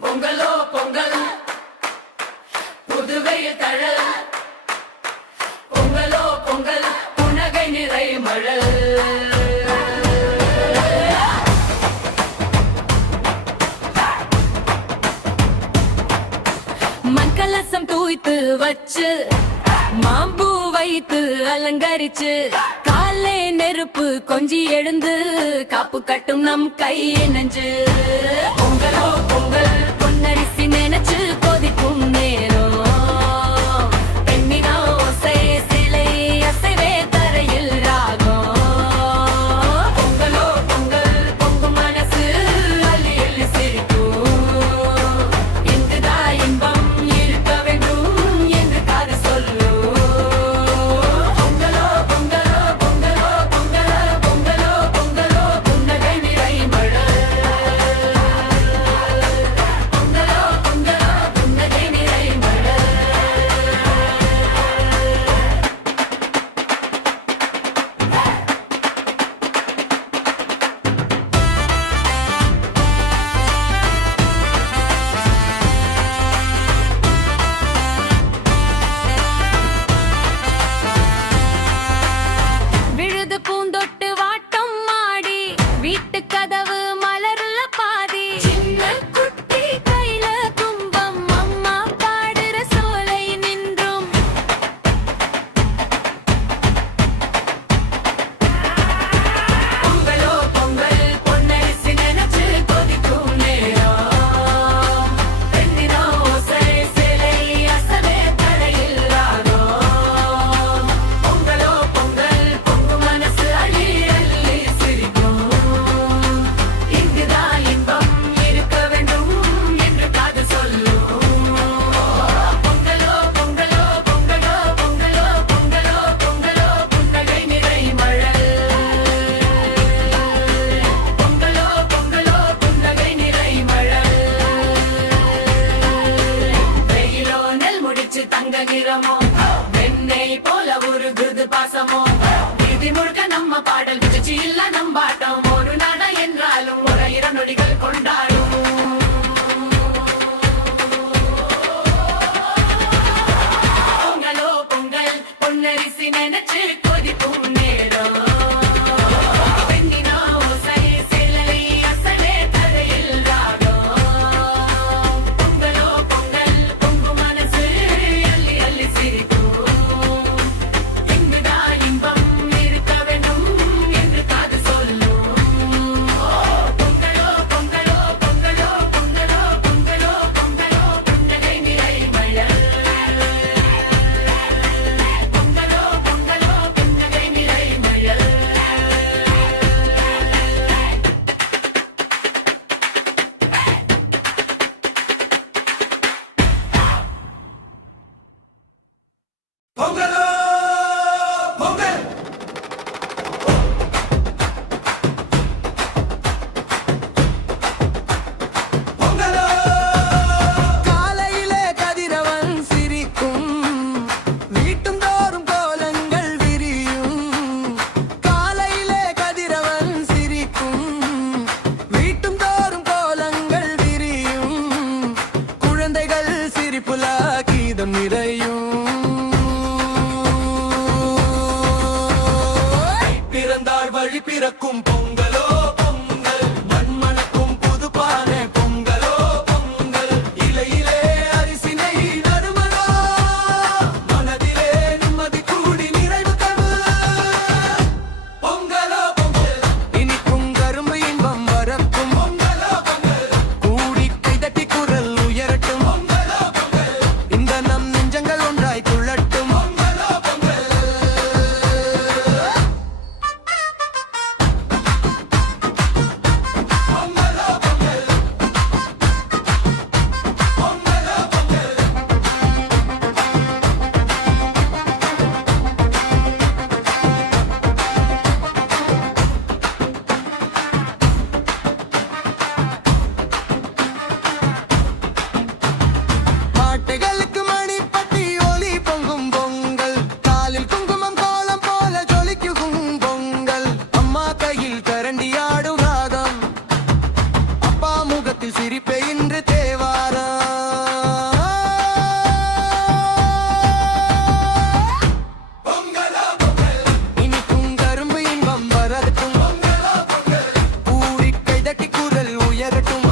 பொங்கலோ பொங்கல் புதுவையில் தழல் பொங்கலோ பொங்கல் புனகை நிறை மழல் மண்கலசம் தூய்த்து வச்சு மாம்பூ வைத்து அலங்கரிச்சு காலே நெருப்பு கொஞ்சி எழுந்து காப்பு கட்டும் நம் கை நெஞ்சு பொங்கலோ பொங்கல் பொன்னரிசி நினைச்சு கொதிக்கும் நேரம் பெண்ணினா ஓசை சிலை அசைவே தரையில் ராகம் பொங்கலோ பொங்கல் பொங்கும் மனசு அள்ளி அள்ளி சிரிக்கும் இங்குதா இன்பம் இருக்க வேண்டும் என்று காது சொல்லும் பொங்கலோ பொங்கலோ பொங்கலோ பொங்கலோ பொங்கலோ பொங்கலோ புன்னகை நிறை மழல் பொங்கலோ பொங்கலோ புன்னகை நிறை மழல் விழுது பூந்தொட்டு வாட்டம் மாடி வீட்டு கதவு மலருல பாதி சின்ன குட்டி கையில கும்பம் அம்மா பாடுற சோலை நின்றும் பொங்கலோ பொங்கல் பொன்னரிசி நினைச்சு கொதிக்கும் நேரம் பெண்ணினா ஓசை சிலை அசவே தரையில் ராகம் பொங்கலோ பொங்கல் பொங்கும் மனசு அள்ளி அள்ளி சிரிக்கும் இங்குதான் இன்பம் இருக்க வேண்டும் என்று காது சொல்லும் பொங்கலோ பொங்கலோ பொங்கலோ பொங்கலோ பொங்கலோ பொங்கலோ புன்னகை நிறை மழல் பொங்கலோ பொங்கலோ புன்னகை நிறை மழல் வெயிலோ நெல் முடிச்சு தங்க நிறமோ வெண்ணெய் போல உருகுது பாசமோ இது முழுக்க நம்ம பாடல் விஜச்சி இல்ல நம்பாட்டம் ஒரு நட என்றாலும் ஒரு நொடிகள் கொண்டாடும் பொங்கலோ பொங்கல் பொன்னரிசி நினைச்சு கொதிக்கும் நேரம் பெண்ணினா ஓசை சிலை அசலே தரையில் ராகம் பொங்கலோ பொங்கல் பொங்கும் மனசு அள்ளி அள்ளி சிரிக்கும் இங்குதான் இன்பம் இருக்க வேண்டும் என்று காது சொல்லும் பொங்கலோ பொங்கலோ பொங்கலோ பொங்கலோ பொங்கலோ பொங்கலோ புன்னகை நிறை மழல் பொங்கலோ பொங்கலோ புன்னகை நிறை மழல் பொங்கலோ பொங்கல் பொங்கலோ காலையிலே கதிரவன் சிரிக்கும் வீட்டும் தோறும் கோலங்கள் விரியும் காலையிலே கதிரவன் சிரிக்கும் வீட்டும் தோறும் கோலங்கள் விரியும் குழந்தைகள் சிரிப்புல கீதம் நிறையும் பிறந்தாள் வழி பிறக்கும் பொங்கலோ பொங்கல் மண்மணக்கும் புதுப்பானை பொங்கலோ பொங்கல் இலையிலே அரிசி நெய் நறுமணோ மனதிலே நிம்மதி கூடி நிறைவு தமிழ் பொங்கலோ பொங்கல் இனிக்கும் கரும்பு இன்பம் வரக்கும் பொங்கலோ பொங்கல் கூடி கைதட்டி குரல் உயரட்டும் பொங்கலோ பொங்கல் இந்த நம் நெஞ்சங்கள் ஒன்றாய் துள்ளட்டும் பொங்கலோ பொங்கல் பொங்கலோ பொங்கல் பொங்கலோ பொங்கல் பாட்டுகளுக்கு மணிப்பட்டி ஒலி பொங்கும் பொங்கல் காலில் குங்குமம் கோலம் போல ஜொலிக்கும் பொங்கல் அம்மா கையில் கரண்டியாடும் ராகம் அப்பா முகத்தில் சிரிப்பே இன்று தேவா வையகட்டும்